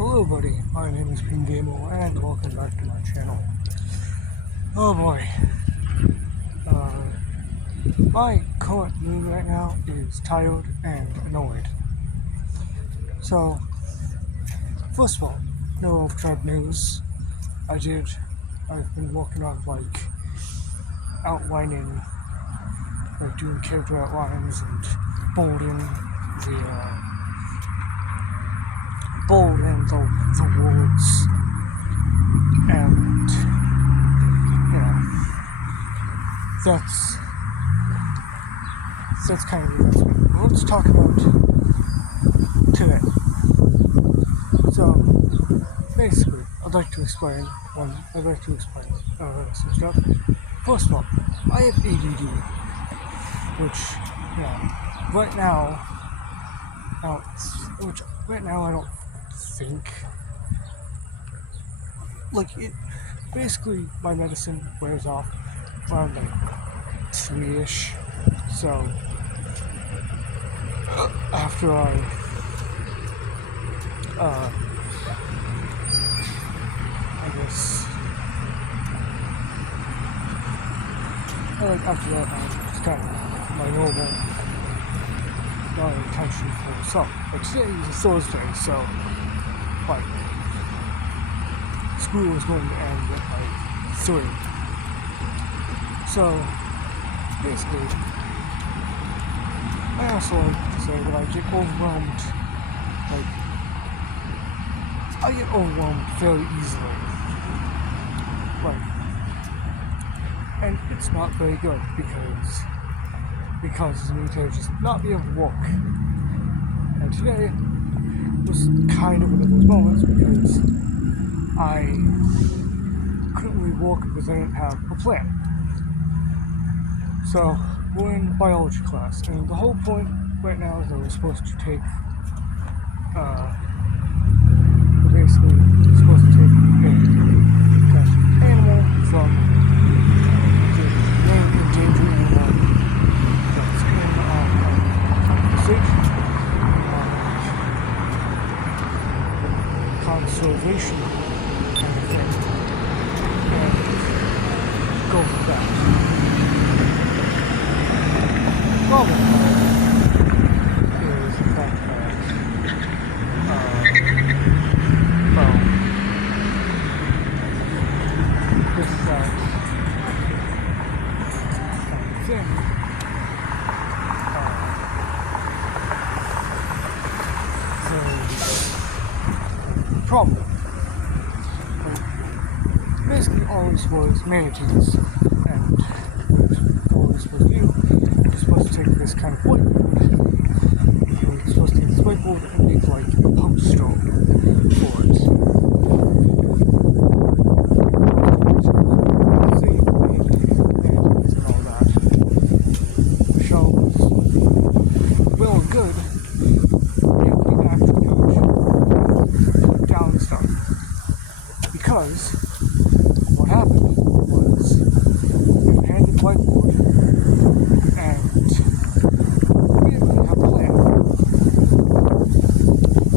Hello buddy, my name is Pingamo and welcome back to my channel. Oh boy. My current mood right now is tired and annoyed. So, first of all, no Tribe news. I've been working on outlining, doing character outlines and bolding the words and that's kind of the best. Let's talk about today. So basically, I'd like to explain some stuff. First of all, I have ADD, which right now I don't think it. Basically, my medicine wears off around 3-ish. So after after that, it's kind of my normal intention for the summer. But today is a Thursday, so school is going to end at 3. So basically, I also like to say that I get overwhelmed. I get overwhelmed very easily. And it's not very good because it's me to just not be able to walk. And today was kind of one of those moments because I couldn't really walk because I didn't have a plan. So we're in biology class, and the whole point right now is that we're supposed to take a animal from the main endangered animal that's in conservation kind of thing, and go for that. Problem is the fact that this thing the problem. Basically all this was manatees, and all this was you. You're supposed to take this kind of whiteboard. You're supposed to take this whiteboard and make a poster for it. And all that. Michelle was well and good. You could actually put down stuff. Because what happened was you handed the whiteboard and we didn't really have a plan.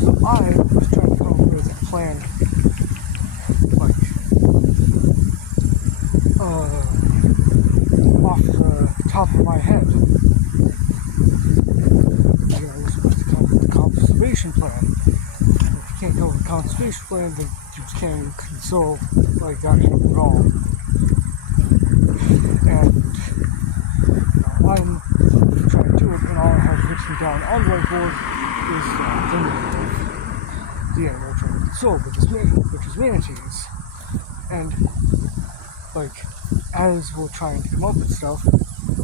So I was trying to come up with a plan off the top of my head. You're supposed to come up with a conservation plan. If you can't go with a conservation plan, then you just can't console that happen at all. And I'm trying to do it, and all I have written down on the whiteboard is the name of the animal trying to console, which is manatees. And as we're trying to come up with stuff,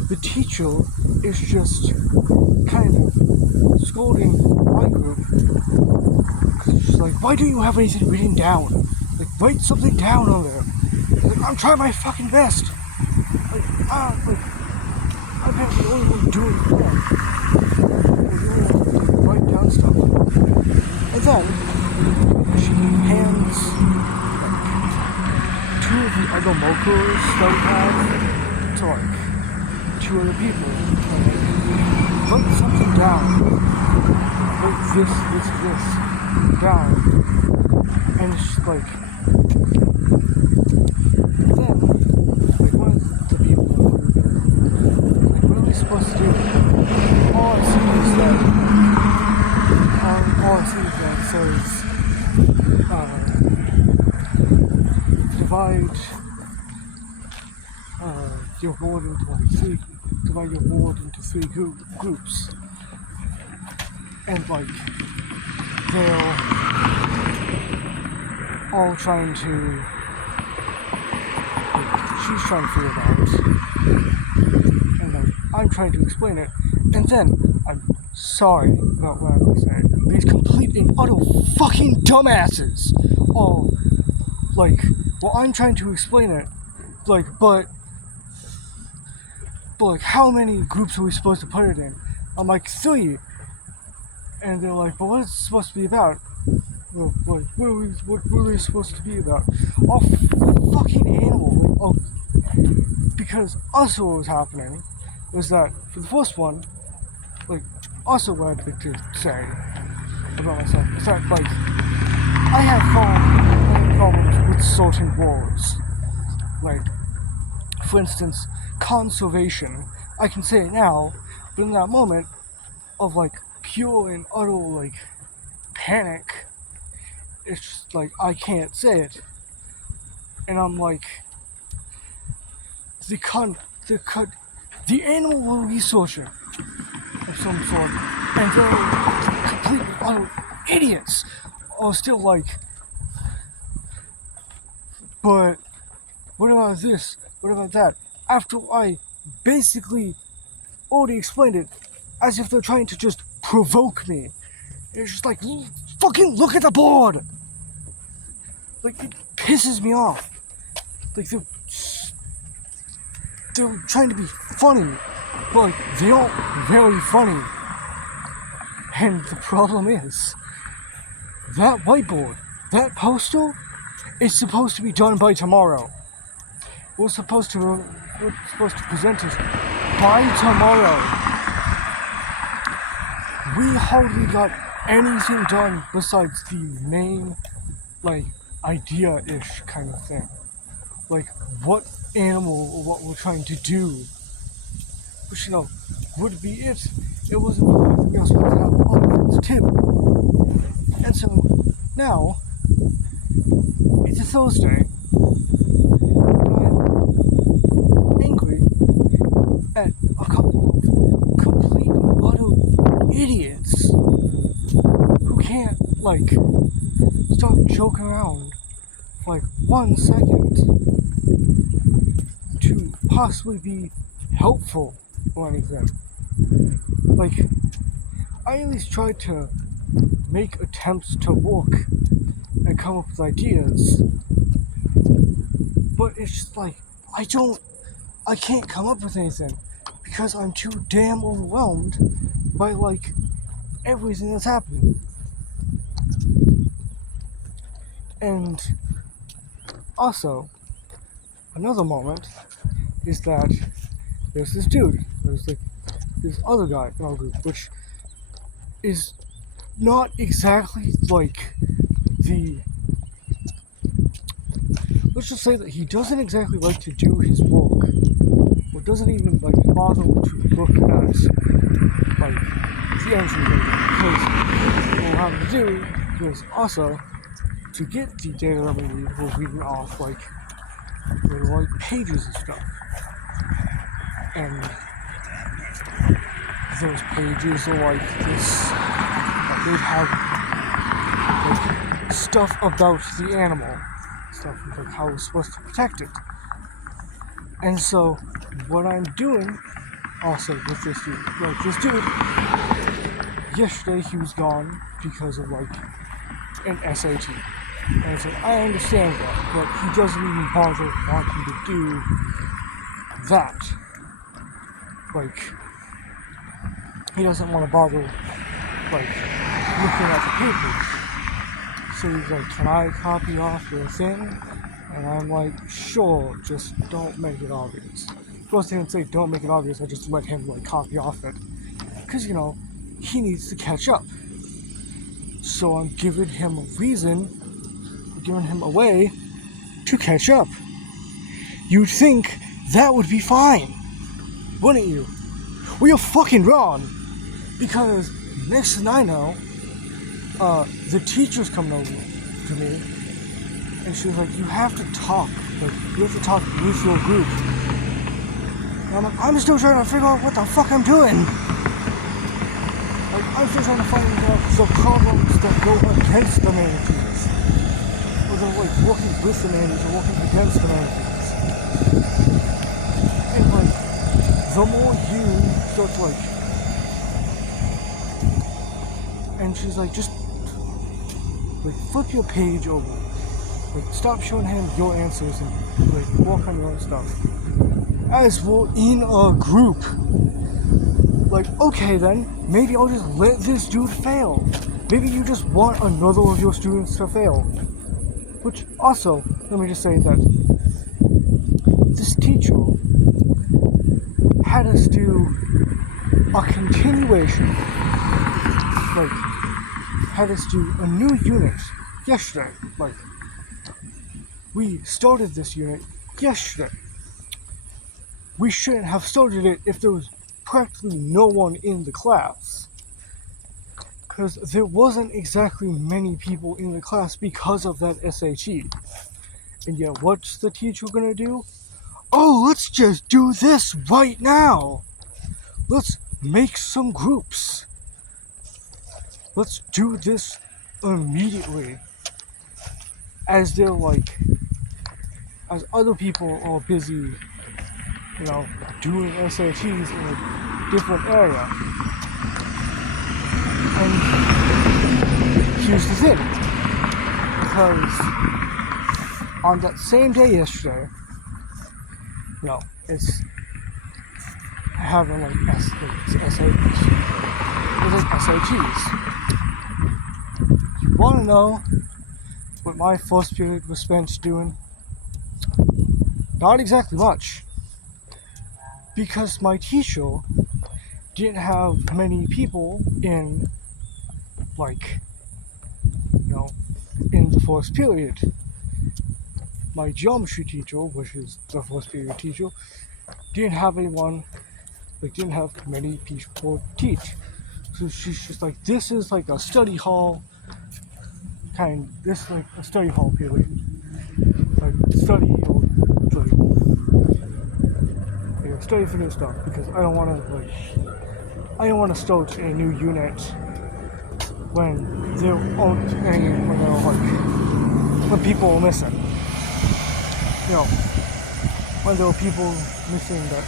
the teacher is just kind of scolding my group. She's like, "Why do you have anything written down? Write something down on there." I'm trying my fucking best. I'm the only one doing it wrong. I'm the only one to write down stuff. And then she hands 2 of the other markers that we have to 2 other people. Write something down. Write this down. it's like, then, like, one of the people, like, what are we supposed to do? All I see is that says, divide your ward into like three groups, and like they're all trying to, like, she's trying to figure it out, and like I'm trying to explain it, and then I'm sorry about what I'm going to say. These complete and utter fucking dumbasses all like, well, I'm trying to explain it, like, but like, how many groups are we supposed to put it in? I'm like, 3. And they're like, but what is it supposed to be about? Well, like, what are we supposed to be about? Oh, fucking animal. Like, oh, because also what was happening was that, for the first one, like, also what I'd like to say about myself is that, like, I have problems with certain words. Like, for instance, conservation. I can say it now, but in that moment of like pure and utter like panic, it's just like I can't say it, and I'm like, the animal researcher of some sort, and they're completely utter idiots, are still like, but what about this? What about that? After I basically already explained it, as if they're trying to just provoke me. It's just like, fucking look at the board! Like, it pisses me off. Like, they're trying to be funny, but like, they aren't very funny. And the problem is, that whiteboard, that poster, is supposed to be done by tomorrow. We're supposed to present it by tomorrow. We hardly got anything done besides the main, like, idea-ish kind of thing. Like, what animal or what we're trying to do. Which, you know, would be it. It wasn't like we were supposed to have other things too. And so, now, it's a Thursday. I'm angry at a couple of complete and utter idiots who can't, like, stop joking around for like 1 second to possibly be helpful or anything. Like, I at least tried to make attempts to work and come up with ideas, but it's just like, I can't come up with anything because I'm too damn overwhelmed by like everything that's happening. And also, another moment is that there's this dude, there's like this other guy in our group, which is not exactly like let's just say that he doesn't exactly like to do his work, or doesn't even like bother to look at like the answers, because what we'll have to do is also to get the data that we need, we'll read it off like little like pages and stuff, and those pages are like this, like they'd have like stuff about the animal, stuff like how we're supposed to protect it. And so what I'm doing also with this dude, yesterday he was gone because of like an SAT. And so I understand that, but he doesn't even bother wanting to do that. Like, he doesn't want to bother like looking at the papers. So he's like, can I copy off your thing? And I'm like, sure, just don't make it obvious. First thing I'd say, don't make it obvious, I just let him like copy off it. Because, you know, he needs to catch up. So I'm giving him a reason giving him a way to catch up. You'd think that would be fine, wouldn't you? Well, you're fucking wrong, because next thing I know, the teacher's coming over to me, and she was like, you have to talk with your group. And I'm like, I'm still trying to figure out what the fuck I'm doing. Like, I'm still trying to find out the problems that go against the manatees. Or they're like working with the manatees or working against the manatees. And like, the more you start to like, and she's like, just like flip your page over. Like, stop showing him your answers and like work on your own stuff. As we're in a group. Like, okay then, maybe I'll just let this dude fail. Maybe you just want another of your students to fail. Which also, let me just say that this teacher had us do a continuation. Like, had us do a new unit yesterday. Like, we started this unit yesterday. We shouldn't have started it if there was practically no one in the class. Because there wasn't exactly many people in the class because of that SAT. And yet, what's the teacher gonna do? Oh, let's just do this right now! Let's make some groups. Let's do this immediately. As they're like, as other people are busy, you know, doing SATs in a different area. And here's the thing, because on that same day yesterday, you know, it's having like SATs. You want to know what my first period was spent doing? Not exactly much. Because my teacher didn't have many people in, like, you know, in the first period. My geometry teacher, which is the first period teacher, didn't have didn't have many people to teach. So she's just like, this is like a study hall this is like a study hall period. Like, study for new stuff, because I don't want to start a new unit when there aren't any, when people are missing. You know, when there are people missing that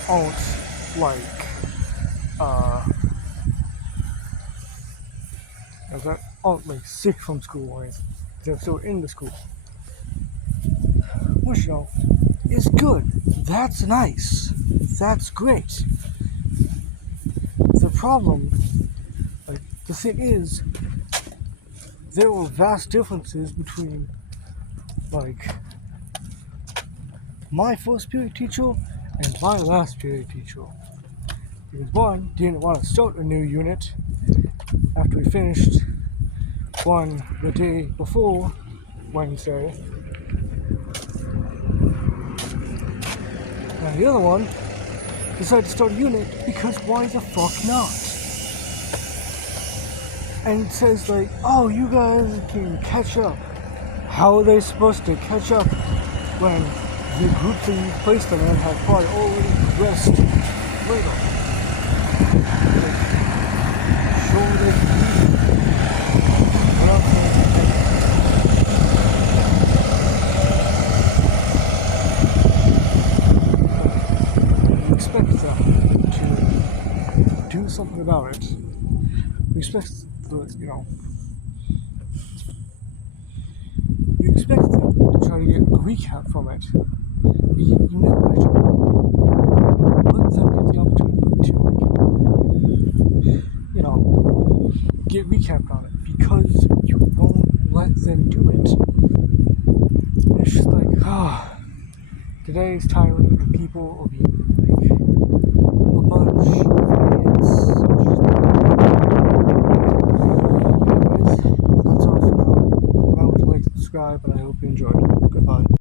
aren't sick from school, or they're still in the school. Which, you know, is good. That's nice. That's great. The problem, the thing is, there were vast differences between, my first period teacher and my last period teacher. Because one didn't want to start a new unit after we finished one the day before Wednesday. And the other one decided to start a unit because why the fuck not? And it says like, oh, you guys can catch up. How are they supposed to catch up when the group that you placed them in have probably already progressed later? Sure they can do it. You expect them to do something about it. You expect you expect them to try to get a recap from it. You never actually let them get the opportunity to, get recapped on it, because you won't let them do it. It's just like, today's tiring, and people will be like a bunch of idiots. Anyways, that's all for now. I would like to subscribe, and I hope you enjoyed. Goodbye.